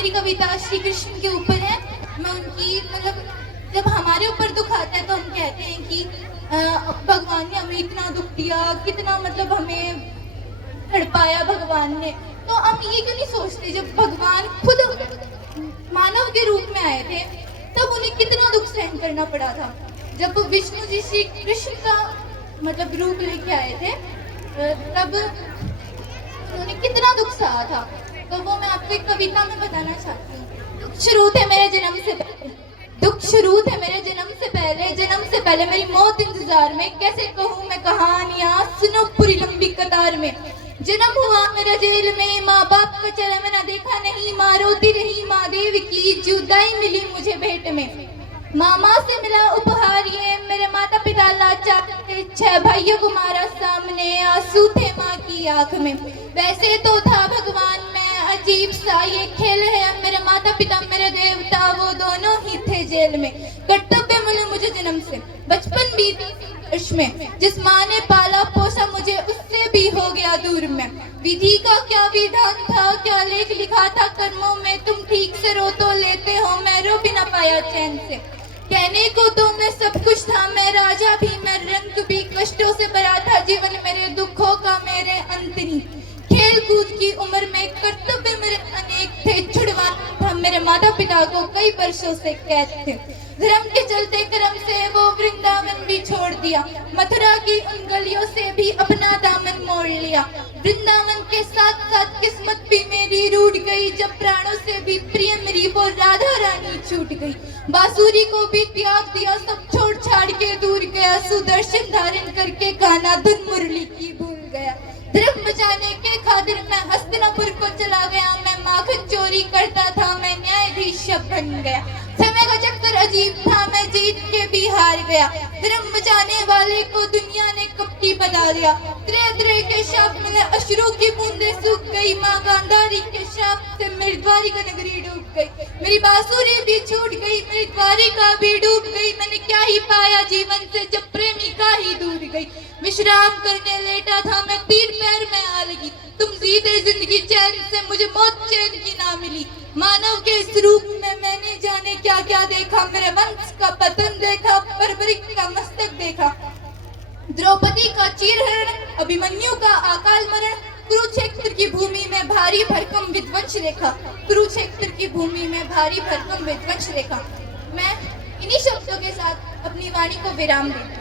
मेरी कविता श्री कृष्ण के ऊपर है। मैं उनकी मतलब जब हमारे ऊपर दुख आता है तो हम कहते हैं कि भगवान ने हमें इतना दुख दिया, कितना मतलब हमें तड़पाया भगवान ने। तो हम ये क्यों नहीं सोचते जब भगवान खुद मानव के रूप में आए थे तब उन्हें कितना दुख सहन करना पड़ा था। जब विष्णु जी श्री कृष्ण का मतलब रूप लेके आए थे तब उन्होंने कितना दुख सहा था। तो वो मैं आपको एक कविता में बताना चाहती हूँ। दुख शुरू थे मेरे जन्म से पहले, दुख शुरू थे मेरे जन्म से पहले मेरी मौत इंतजार में। कैसे कहूँ मैं कहानियाँ, सुनो पूरी लंबी कतार में। जन्म हुआ मेरा जेल में, माँ बाप का चेहरा मैंने देखा नहीं। माँ रोती रही, माँ देव की जुदाई मिली मुझे भेंट में। मामा से मिला उपहार ये, मेरे माता पिता लाचार थे। 6 भाइयों को मारा सामने, आंसू थे माँ की आंख में। वैसे तो था भगवान में अजीब सा ये खेल है। मेरे माता पिता मेरे देवता वो दोनों ही थे जेल में। कर्तव्य मिले मुझे जन्म से, बचपन बीती वर्ष में। जिस माँ ने पाला पोसा मुझे उससे भी हो गया दूर में। विधि का क्या विधान था, क्या लेख लिखा था कर्मों में। तुम ठीक से रो तो लेते हो, मैं रो भी ना पाया चैन से। कहने को तो मैं सब कुछ था, मैं राजा भी, मैं रंग भी। कष्टों से भरा था जीवन मेरे, दुखों का मेरे अंत नहीं। खेल कूद की उम्र में कर्तव्य मेरे अनेक थे। छुड़वाना था मेरे माता पिता को कई वर्षों से कैद थे। धर्म के चलते कर्म से वो वृंदावन भी छोड़ दिया। मथुरा की उन गलियों से भी अपना दामन मोड़ लिया। वृंदावन के साथ साथ किस्मत भी मेरी रूठ गई। जब प्राणों से भी प्रिय मेरी वो राधा रानी छूट गई। बांसुरी को भी त्याग दिया, सब छोड़ छाड़ के दूर गया। सुदर्शन धारण करके गाना धुन मुरली की भूल गया। धर्म बचाने के खातिर मैं हस्तिनापुर को चला गया। मैं माखन चोरी करता था, मैं न्यायाधीश बन गया। समय का चक्कर अजीब था, मैं जीत के भी हार गया। धर्म बचाने वाले को दुनिया ने कपटी बना दिया। तरह तरह के शाप मिले, अश्रु की बूंदें सूख गई। माँ गांधारी के शाप से मेरी द्वारिका नगरी डूब गई। मेरी बांसुरी भी छूट गई, मेरी द्वारिका भी डूब गई। मैंने क्या ही पाया जीवन से जब प्रेमिका ही दूर गई। विश्राम करने लेटा था मैं, तीर पैर में आ लगी। तुम जीते जिंदगी चैन से, मुझे मौत चैन की ना मिली। मानव के इस रूप में मैंने जाने क्या क्या देखा। मेरे वंश का पतन देखा, बर्बरिक का मस्तक देखा। द्रौपदी का चीरहरण, अभिमन्यु का अकाल मरण। कुरुक्षेत्र की भूमि में भारी भरकम विध्वंस देखा। कुरुक्षेत्र की भूमि में भारी भरकम विध्वंस देखा। मैं इन्हीं शब्दों के साथ अपनी वाणी को विराम देती हूँ।